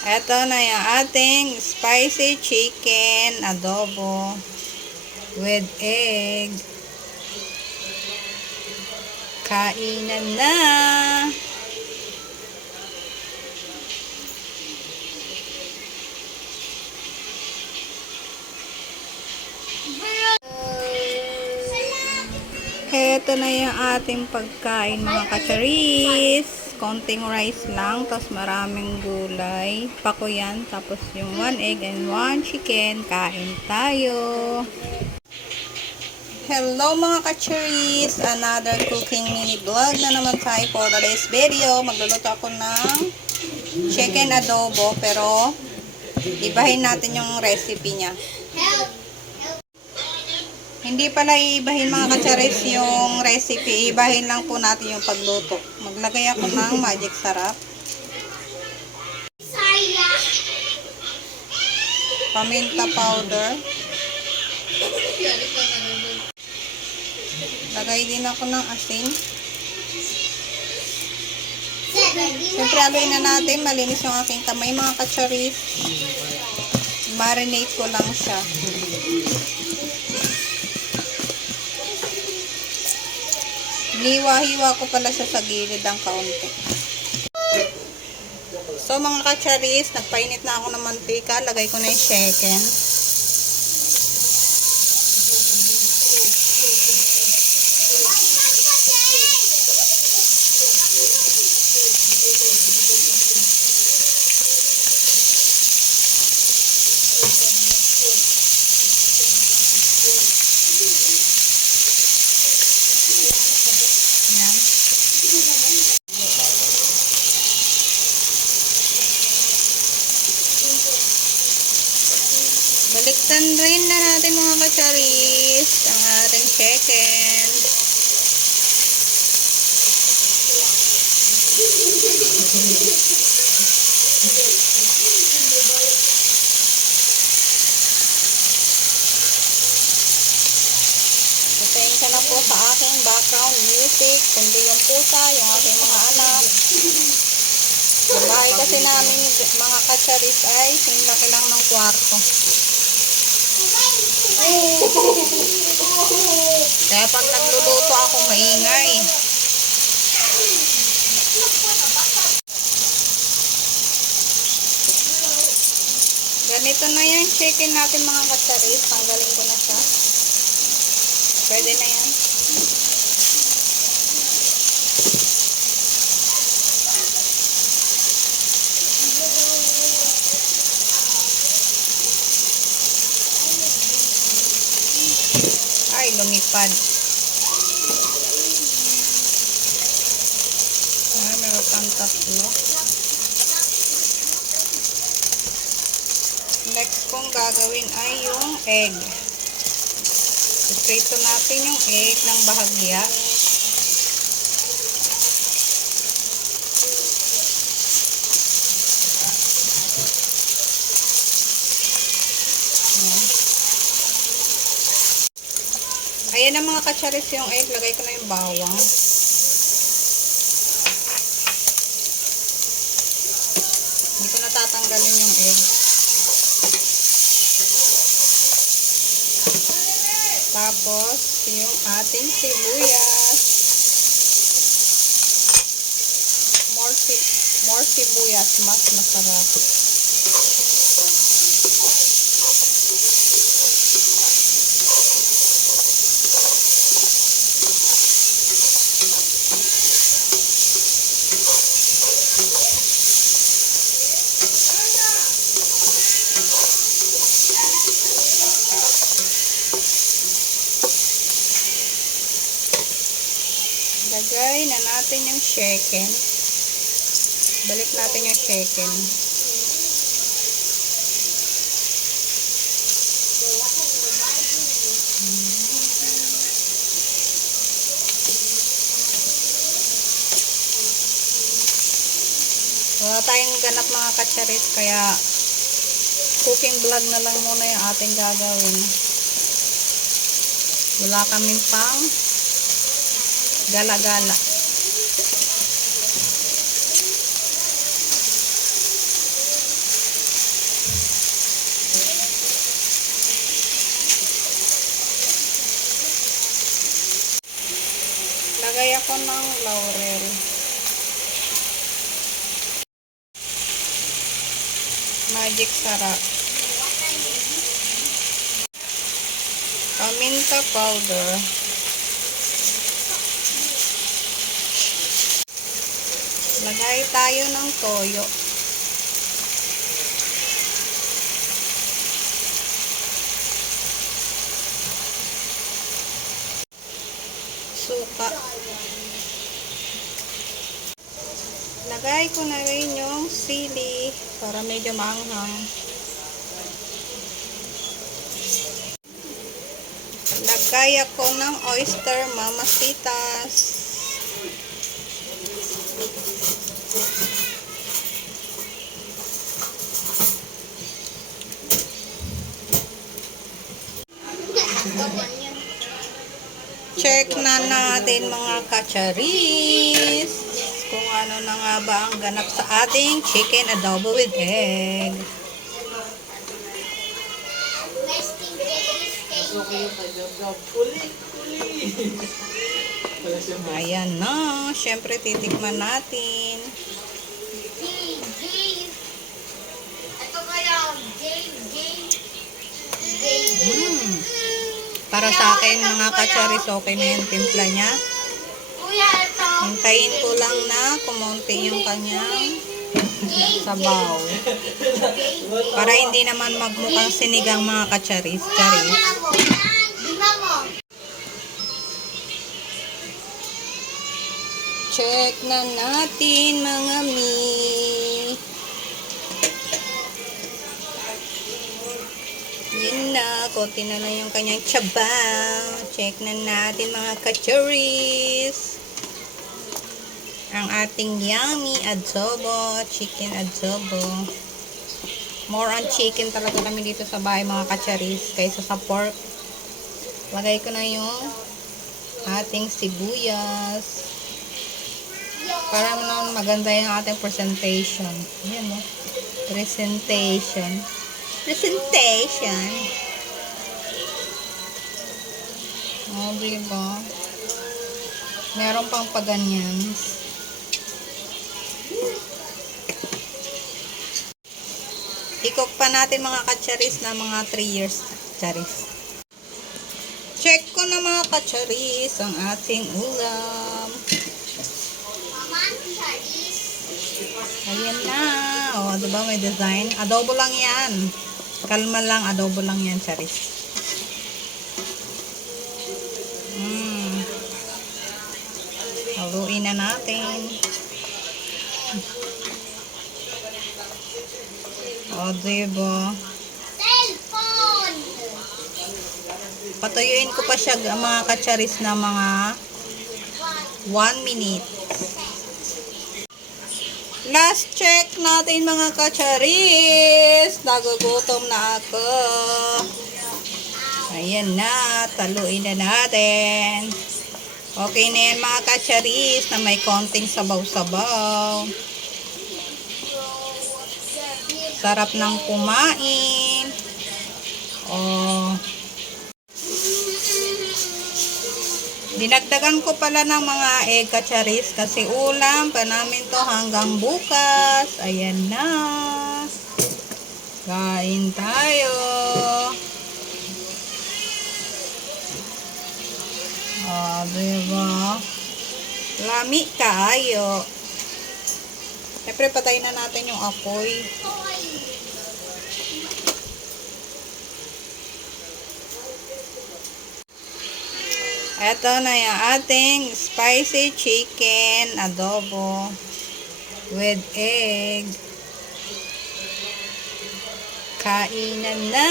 Ito na yung ating spicy chicken adobo with egg. Kainan na! Ito na yung ating pagkain mga kacharis. Konting rice lang, tapos maraming gulay. Pako yan, tapos yung 1 egg and 1 chicken. Kain tayo. Hello mga kacharis! Another cooking mini vlog na naman tayo for today's video. Magluluto ako ng chicken adobo, pero ibahin natin yung recipe niya. Hindi pala iibahin mga kacharis yung recipe. Ibahin lang po natin yung pagluto. Maglagay ako ng magic sarap. Paminta powder. Lagay din ako ng asin. Siyempre aluin na natin. Malinis yung aking kamay mga kacharis. Marinate ko lang siya. Niwa-hiwa ko pala siya sa gilid ang kaunti. So mga kacharis, nagpainit na ako ng mantika. Lagay ko na yung chicken. Baliktan rin na natin mga kacharis ang ating chicken. Pasensya na po sa aking background music, kundi yung pusa, yung aking mga anak. Ang bahay kasi namin mga kacharis ay sinlaki lang ng kwarto. Kaya pag nagluluto ako maingay. Ganito na yung chicken natin mga kacharis. Tanggalin ko na siya. Pwede na yan. Ay, lumipad. Ay, meron pang tatlo. Next kong gagawin ay yung egg. Iprito natin yung egg ng bahagya. Ayan na mga kacharis yung egg. Lagay ko na yung bawang. Hindi ko natatanggalin yung egg. Tapos, yung ating sibuyas. More sibuyas, mas masarap. Lagay na natin yung chicken. Balik natin yung chicken. Wala tayong ganap mga kacharis, kaya cooking vlog na lang muna yung ating gagawin. Wala kaming pang gala-gala. ako ng laurel. Magic sarap. Paminta powder. Lagay tayo ng toyo. Suka. Lagay ko na rin yung sili para medyo maanghang. Lagay ako ng oyster mamasitas. Check na natin mga kacharis kung ano na nga ba ang ganap sa ating chicken adobo with egg. Ayan na. Siyempre titikman natin. Para sa akin mga kacharis, okay na yung timpla niya. Hintayin ko lang na kumonti yung kanyang sabaw. Para hindi naman magmukhang sinigang mga kacharis. Check na natin mga mi. Yun na, konti na lang yung kanyang tsabaw. Check na natin mga kacharis. Ang ating yummy adobo, chicken adobo. More on chicken talaga kami dito sa bahay mga kacharis kaysa sa pork. Lagay ko na yung ating sibuyas. Para naman maganda yung ating presentation. Yan o. Presentation. O, diba? Meron pang paganyan. I-cook pa natin mga kacharis na mga 3 years charis. Check ko na mga kacharis ang ating ulam. Ayan na. O, diba may design? Adobo lang yan. Kalma lang, adobo lang yan, charis. Haluin na natin. O, diba? Patuyuin ko pa siya mga kacharis na mga 1 minute. Last check natin mga kacharis. Nagugutom na ako. Ayan na. Taluin na natin. Okay na yan mga kacharis na may konting sabaw-sabaw. Sarap ng kumain. Oh. Dinagdagan ko pala ng mga egg kacharis kasi ulam pa namin to hanggang bukas. Ayan na. Kain tayo. Oh, diba? Lami kaayo. Siyempre patayin na natin yung apoy. Ito na yung ating spicy chicken adobo with egg. Kainan na!